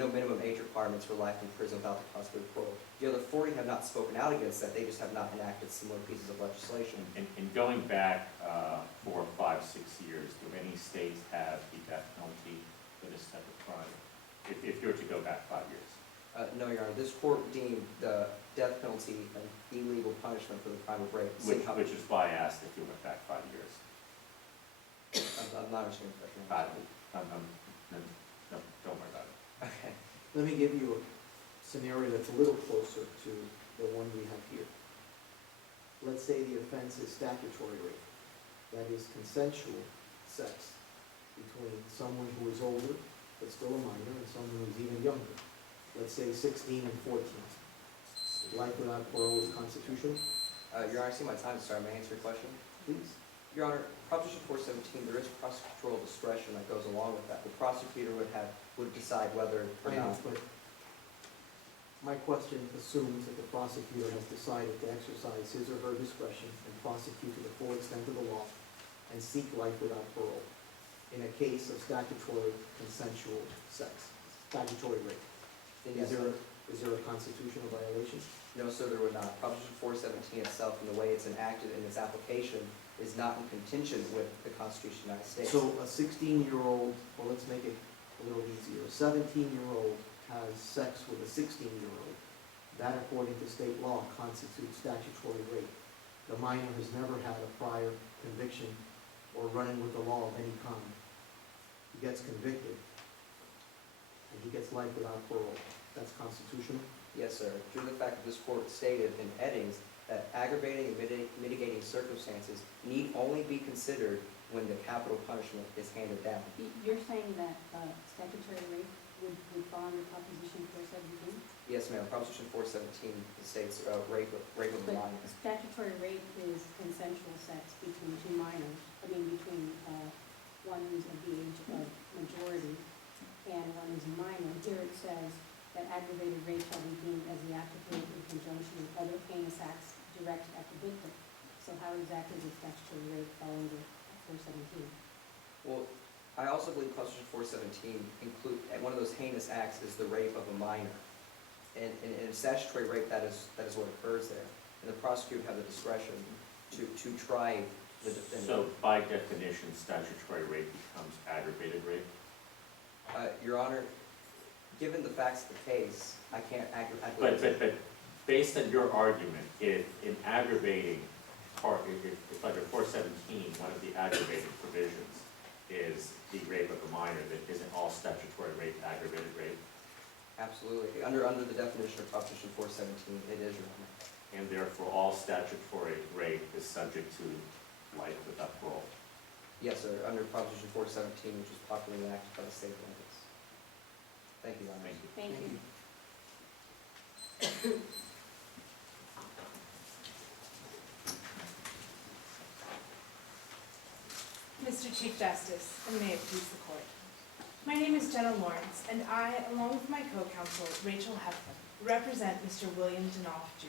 no minimum age requirements for life in prison without the possibility of parole. The other 40 have not spoken out against that, they just have not enacted similar pieces of legislation. And going back 4, 5, 6 years, do any states have the death penalty for this type of crime? If you were to go back 5 years? No, Your Honor, this court deemed the death penalty an illegal punishment for the crime of rape. Which is why I asked if you went back 5 years. I'm not understanding the question. No, don't worry about it. Okay. Let me give you a scenario that's a little closer to the one we have here. Let's say the offense is statutory rape. That is consensual sex between someone who is older but still a minor and someone who is even younger. Let's say 16 and 14. Life without parole is constitutional? Your Honor, I see my time is starting. May I answer your question? Please. Your Honor, Proposition 417, there is prosecutorial discretion that goes along with that. The prosecutor would decide whether or I know, not. but my question assumes that the prosecutor has decided to exercise his or her discretion and prosecute to the full extent of the law and seek life without parole in a case of statutory consensual sex, statutory rape. Yes, Is there a constitutional violation? No, sir, there would not. Proposition 417 itself, and the way it's enacted in its application, is not in contention with the Constitution of the United States. So a 16-year-old, well, let's make it a little easier, a 17-year-old has sex with a 16-year-old. That, according to state law, constitutes statutory rape. The minor has never had a prior conviction or run-in with the law of any kind. He gets convicted, and he gets life without parole. That's constitutional? Yes, sir. Due to the fact that this court stated in Eddings that aggravating and mitigating circumstances need only be considered when the capital punishment is handed down. You're saying that statutory rape would fall under Proposition 417? Yes, ma'am. Proposition 417 states rape of a minor. But statutory rape is consensual sex between two minors, between one who's of the age of majority and one who's a minor. Here it says that aggravated rape shall be deemed as the act of rape in conjunction with other heinous acts directed at the victim. So how exactly does statutory rape fall under 417? Well, I also believe Proposition 417 one of those heinous acts is the rape of a minor. And in statutory rape, that is what occurs there. And the prosecutor have the discretion to try the defendant. So by definition, statutory rape becomes aggravated rape? Your Honor, given the facts of the case, I can't But based on your argument, if in aggravating part, if under 417, one of the aggravating provisions is the rape of a minor, that isn't all statutory rape aggravated rape? Absolutely. Under the definition of Proposition 417, it is, Your Honor. And therefore, all statutory rape is subject to life without parole? Yes, sir. Under Proposition 417, which was popularly enacted by the state Olympics. Thank you, Your Honor. Thank you. Thank you. Mr. Chief Justice, and may it please the court. My name is Jenna Lawrence, and I, along with my co-counsel, Rachel Heflin, represent Mr. William Denoff Jr.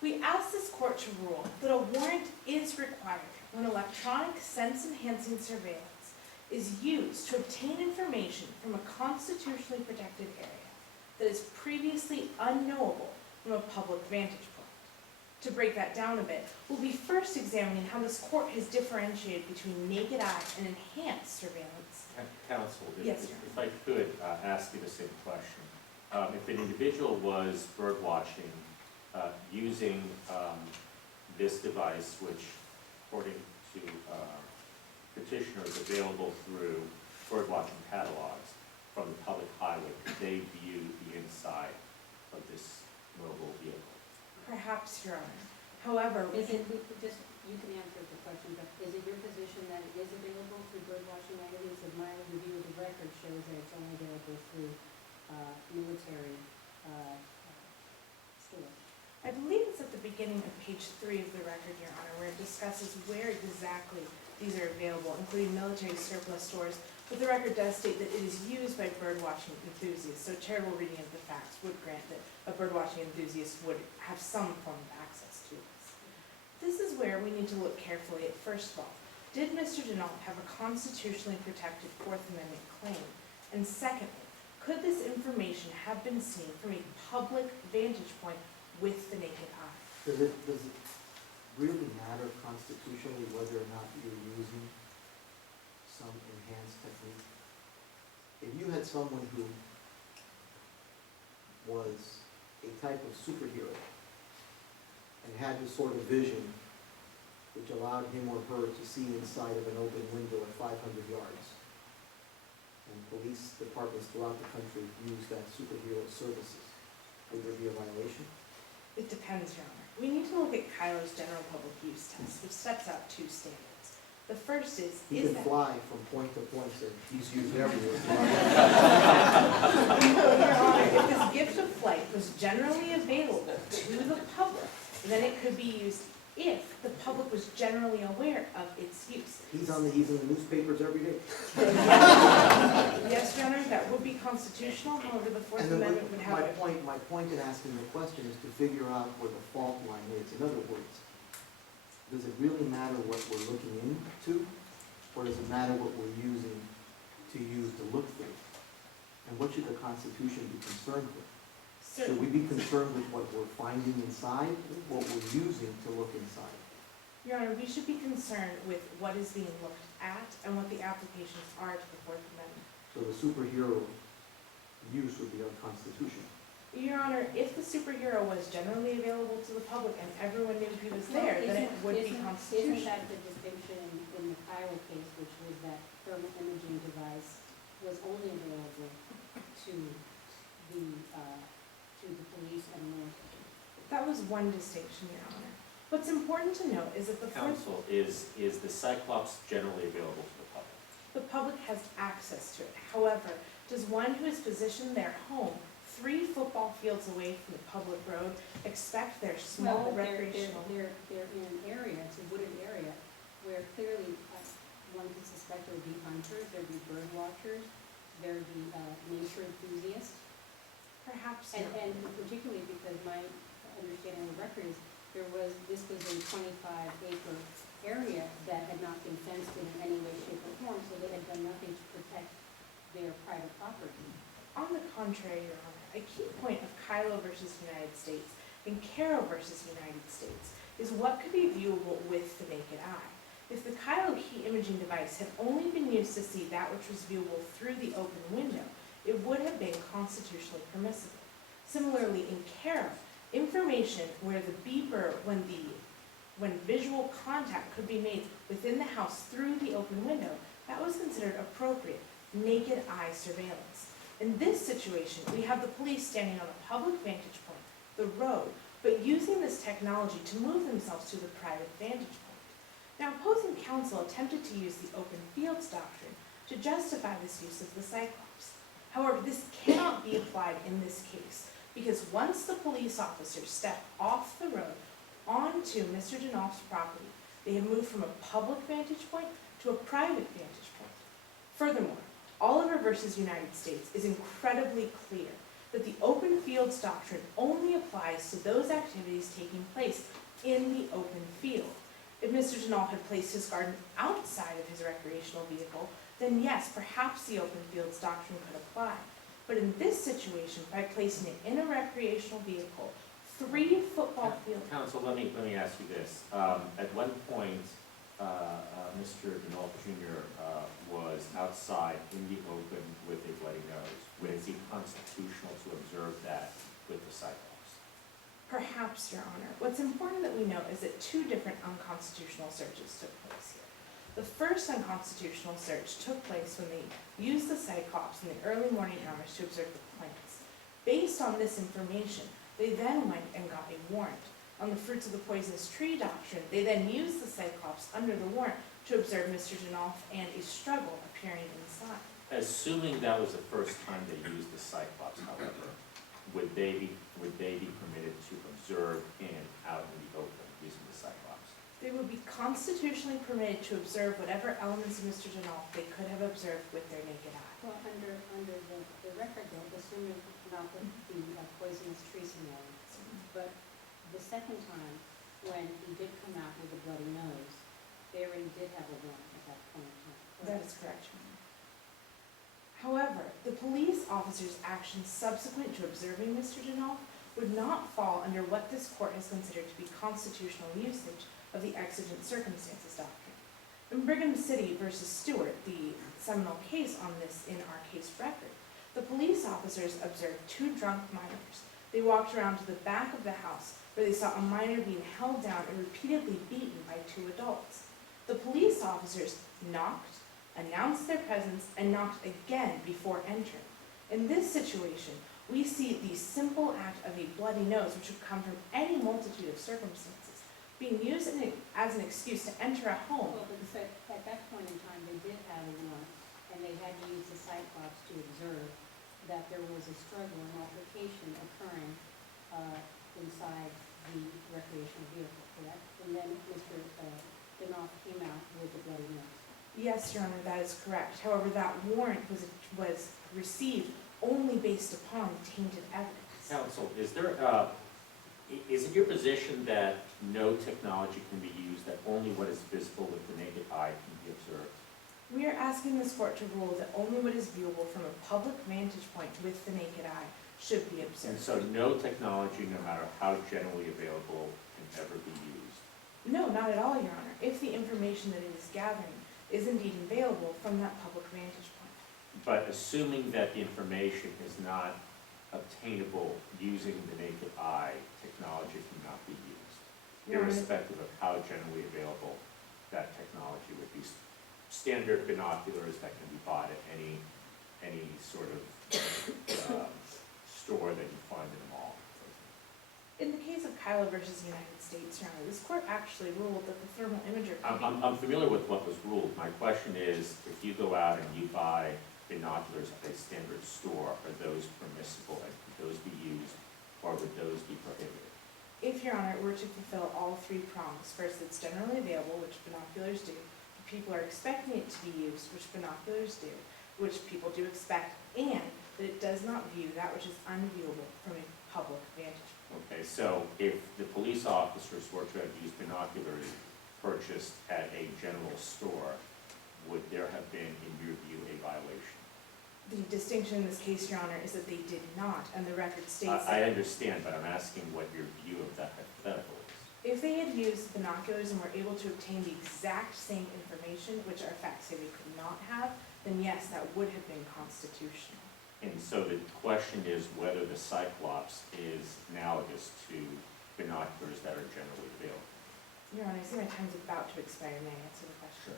We ask this court to rule that a warrant is required when electronic sense-enhancing surveillance is used to obtain information from a constitutionally protected area that is previously unknowable from a public vantage point. To break that down a bit, we'll be first examining how this court has differentiated between naked eye and enhanced surveillance. Counsel, Yes, if I could ask you the same question. If an individual was bird watching using this device, which according to petitioners available through bird watching catalogs from the public highway, could they view the inside of this mobile vehicle? Perhaps, Your Honor. However, You can answer the question, but is it your position that it is available through birdwatching magazines? As my review of the record shows that it's only available through military stores. I believe it's at the beginning of page 3 of the record, Your Honor, where it discusses where exactly these are available, including military surplus stores. But the record does state that it is used by birdwatching enthusiasts, so charitable reading of the facts would grant that a birdwatching enthusiast would have some form of access to this. This is where we need to look carefully at, first of all, did Mr. Denoff have a constitutionally protected Fourth Amendment claim? And secondly, Could this information have been seen from a public vantage point with the naked eye? Does it really matter constitutionally whether or not you're using some enhanced technique? If you had someone who was a type of superhero and had this sort of vision which allowed him or her to see inside of an open window at 500 yards, and police departments throughout the country use that superhero services, would there be a violation? It depends, Your Honor. We need to look at Kylo's general public use test, which sets out two standards. The first is He can that... fly from point to point, so he's used everywhere. Your Honor, if this gift of flight was generally available to the public, then it could be used if the public was generally aware of its use. He's in the newspapers every day. Yes, Your Honor, that would be constitutional, however, the Fourth And then Amendment would have it. my point in asking the question is to figure out where the fault line is. In other words, does it really matter what we're looking into, or does it matter what we're using to look through? And what should the Constitution be concerned with? Should we be concerned with what we're finding inside, or what we're using to look inside? Your Honor, we should be concerned with what is being looked at and what the applications are to the Fourth Amendment. So the superhero use would be unconstitutional. Your Honor, if the superhero was generally available to the public and everyone knew he was there, then it would be Isn't constitutional. that the distinction in the Kyle case, which was that thermal imaging device was only available to the police and military? That was one distinction, Your Honor. What's important to note is that the Fourth, Counsel, is the Cyclops generally available to the public? the public has access to it. However, does one who is positioned their home 3 football fields away from the public road expect their small Well, but recreational? they're in an area, it's a wooded area, where clearly one could suspect there would be hunters, there'd be bird watchers, there'd be nature enthusiasts. Perhaps And, not. and particularly because my understanding of the record is this was a 25-acre area that had not been fenced in any way, shape, or form, so they had done nothing to protect their private property. On the contrary, Your Honor, a key point of Kylo versus United States and Caro versus United States is what could be viewable with the naked eye. If the Kylo key imaging device had only been used to see that which was viewable through the open window, it would have been constitutionally permissible. Similarly, in Caro, information where the beeper, when visual contact could be made within the house through the open window, that was considered appropriate naked eye surveillance. In this situation, we have the police standing on a public vantage point, the road, but using this technology to move themselves to the private vantage point. Now, opposing counsel attempted to use the open fields doctrine to justify this use of the Cyclops. However, this cannot be applied in this case, because once the police officers step off the road onto Mr. Denoff's property, they have moved from a public vantage point to a private vantage point. Furthermore, Oliver versus United States is incredibly clear that the open fields doctrine only applies to those activities taking place in the open field. If Mr. Denoff had placed his garden outside of his recreational vehicle, then yes, perhaps the open fields doctrine could apply. But in this situation, by placing it in a recreational vehicle, 3 football fields. Counsel, let me ask you this. At one point, Mr. Denoff Jr. Was outside in the open with a bloody nose. Would it be constitutional to observe that with the Cyclops? Perhaps, Your Honor. What's important that we note is that 2 different unconstitutional searches took place here. The first unconstitutional search took place when they used the Cyclops in the early morning hours to observe the plants. Based on this information, they then went and got a warrant. On the fruits of the poisonous tree doctrine, they then used the Cyclops under the warrant to observe Mr. Denoff and a struggle appearing inside. Assuming that was the first time they used the Cyclops, however, would they be permitted to observe in out in the open using the Cyclops? They would be constitutionally permitted to observe whatever elements of Mr. Denoff they could have observed with their naked eye. Well, under the record, though, assuming not the poisonous tree scenario, but the second time, when he did come out with a bloody nose, they already did have a warrant at that point in time. That is correct, Your Honor. However, the police officer's actions subsequent to observing Mr. Denoff would not fall under what this court has considered to be constitutional usage of the exigent circumstances doctrine. In Brigham City versus Stewart, the seminal case on this in our case record, the police officers observed two drunk minors. They walked around to the back of the house where they saw a minor being held down and repeatedly beaten by two adults. The police officers knocked, announced their presence, and knocked again before entering. In this situation, we see the simple act of a bloody nose, which would come from any multitude of circumstances, being used as an excuse to enter a home. Well, but at that point in time, they did have a warrant, and they had to use the cyclops to observe that there was a struggle and altercation occurring inside the recreational vehicle, correct? And then Mr. Denoff came out with the bloody nose. Yes, Your Honor, that is correct. However, that warrant was received only based upon tainted evidence. Counsel, is it your position that no technology can be used, that only what is visible with the naked eye can be observed? We are asking this court to rule that only what is viewable from a public vantage point with the naked eye should be observed. And so no technology, no matter how generally available, can ever be used? No, not at all, Your Honor, if the information that it is gathering is indeed available from that public vantage point. But assuming that the information is not obtainable using the naked eye, technology cannot be used, Your Honor, irrespective of how generally available that technology would be. Standard binoculars that can be bought at any sort of store that you find in a mall. in the case of Kyla versus the United States, Your Honor, this court actually ruled that the thermal imager could be... I'm familiar with what was ruled. My question is, if you go out and you buy binoculars at a standard store, are those permissible, and could those be used, or would those be prohibited? If, Your Honor, it were to fulfill all three prongs, first, it's generally available, which binoculars do. People are expecting it to be used, which binoculars do, which people do expect, and that it does not view that which is unviewable from a public vantage point. Okay, so if the police officers were to have used binoculars purchased at a general store, would there have been, in your view, a violation? The distinction in this case, Your Honor, is that they did not, and the record states I that understand, but I'm asking what your view of that hypothetical is. if they had used binoculars and were able to obtain the exact same information, which our facts say they could not have, then yes, that would have been constitutional. And so the question is whether the Cyclops is analogous to binoculars that are generally available. Your Honor, I see my time's about to expire. May I answer the question?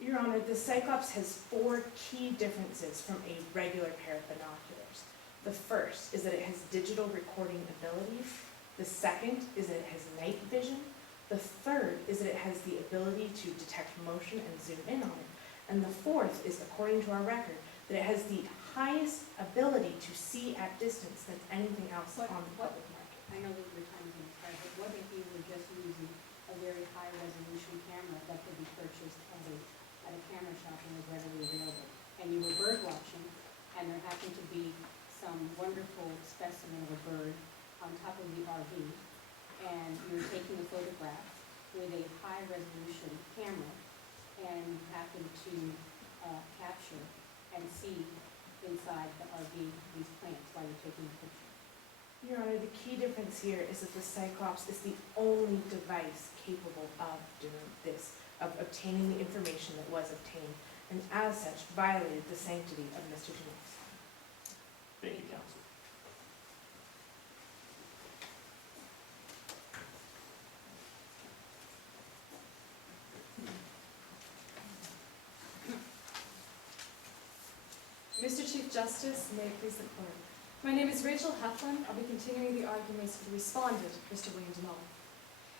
Your Honor, the Cyclops has 4 key differences from a regular pair of binoculars. The first is that it has digital recording abilities. The second is that it has night vision. The third is that it has the ability to detect motion and zoom in on it. And the fourth is, according to our record, that it has the highest ability to see at distance than anything else on the public market. I know that your time is expired, but what if you were just using a very high resolution camera that could be purchased at a camera shop and was readily available? And you were bird watching, and there happened to be some wonderful specimen of a bird on top of the RV, and you were taking a photograph with a high resolution camera, and you happened to capture and see inside the RV these plants while you're taking the picture. Your Honor, the key difference here is that the Cyclops is the only device capable of doing this, of obtaining the information that was obtained, and as such violated the sanctity of Mr. Denoff's home. Thank you, counsel. Mr. Chief Justice, may it please the court. My name is Rachel Heflin. I'll be continuing the arguments for the respondent, Mr. William Denoff.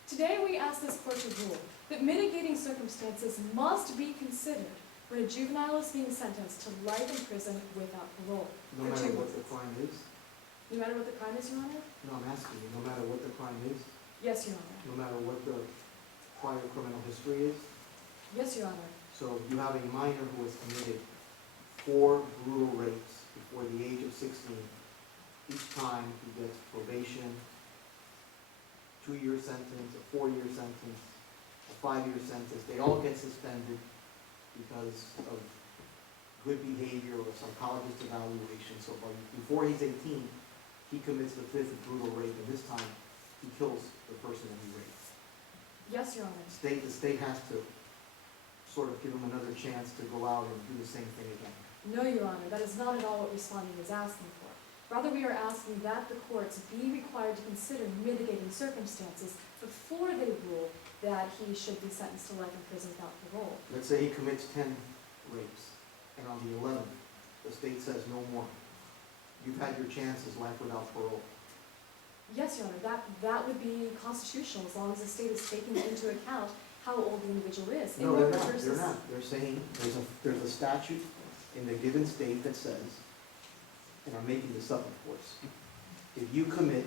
Today, we ask this court to rule that mitigating circumstances must be considered when a juvenile is being sentenced to life in prison without parole. No for matter 2 what the reasons. crime is? No matter what the crime is, Your Honor? No, I'm asking you, no matter what the crime is, Yes, Your Honor. no matter what the prior criminal history is? Yes, Your Honor. So you have a minor who has committed 4 brutal rapes before the age of 16. Each time he gets probation, 2-year sentence, a 4-year sentence, a 5-year sentence. They all get suspended because of good behavior or psychologist evaluation, so before he's 18, he commits the fifth brutal rape, and this time he kills the person that he raped. Yes, Your Honor. The state has to sort of give him another chance to go out and do the same thing again. No, Your Honor, that is not at all what respondent is asking for. Rather, we are asking that the courts be required to consider mitigating circumstances before they rule that he should be sentenced to life in prison without parole. Let's say he commits 10 rapes, and on the 11th, the state says no more. You've had your chances, life without parole. Yes, Your Honor, that would be constitutional as long as the state is taking into account how old the individual is. In No, they're Roper not, versus- they're not. They're saying there's a statute in the given state that says, and I'm making this up, of course, if you commit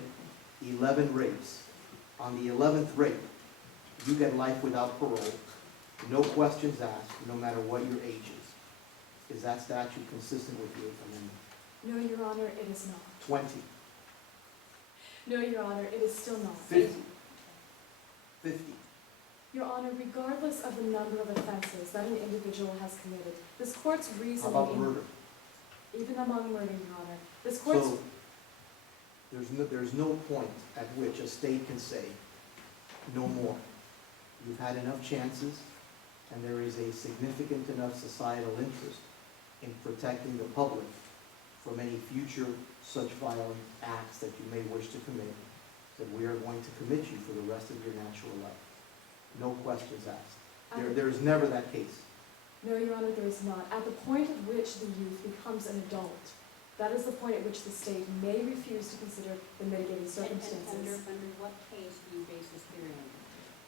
11 rapes, on the 11th rape, you get life without parole, no questions asked, no matter what your age is. Is that statute consistent with the Eighth Amendment? No, Your Honor, it is not. 20, No, Your Honor, it is still not. 50, 50. Your Honor, regardless of the number of offenses that an individual has committed, this court's How reasoning about in, murder? even among murder, Your Honor, this court's, So, there's no point at which a state can say, no more. You've had enough chances, and there is a significant enough societal interest in protecting the public from any future such violent acts that you may wish to commit, that we are going to commit you for the rest of your natural life. No questions asked. There is never that case. no, Your Honor, there is not. At the point at which the youth becomes an adult, that is the point at which the state may refuse to consider the mitigating And circumstances. under what case do you base this theory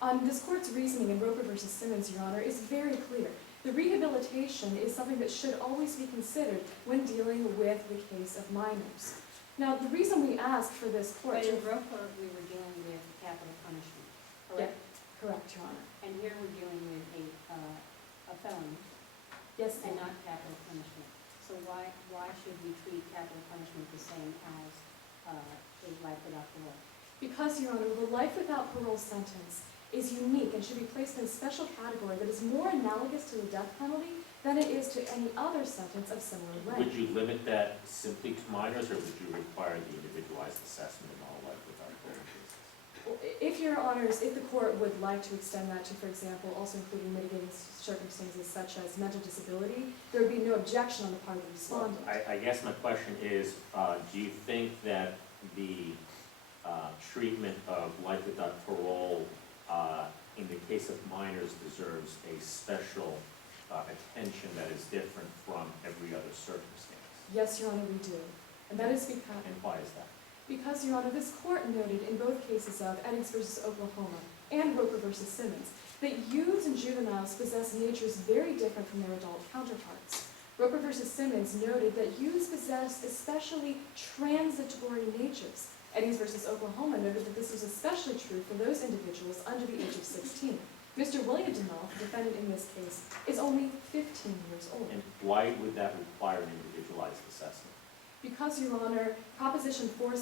on? This court's reasoning in Roper versus Simmons, Your Honor, is very clear. The rehabilitation is something that should always be considered when dealing with the case of minors. Now, the reason we asked for this court But to... in Roper, we were dealing with capital punishment, correct? Correct, Your Honor. And here we're dealing with a felony Yes, and ma'am. not capital punishment. So why should we treat capital punishment the same as a life without parole? Because, Your Honor, the life without parole sentence is unique and should be placed in a special category that is more analogous to the death penalty than it is to any other sentence of similar Would length. you limit that simply to minors, or would you require the individualized assessment in all life without parole cases? If Your Honors, if the court would like to extend that to, for example, also including mitigating circumstances such as mental disability, there would be no objection on the part of the respondent. I guess my question is, do you think that the treatment of life without parole in the case of minors deserves a special attention that is different from every other circumstance? Yes, Your Honor, we do. And that is because, And why is that? Your Honor, this court noted in both cases of Eddings versus Oklahoma and Roper versus Simmons that youths and juveniles possess natures very different from their adult counterparts. Roper versus Simmons noted that youths possess especially transitory natures. Eddings versus Oklahoma noted that this was especially true for those individuals under the age of 16. Mr. William Denault, the defendant in this case, is only 15 years old. And why would that require an individualized assessment? Because, Your Honor, Proposition 4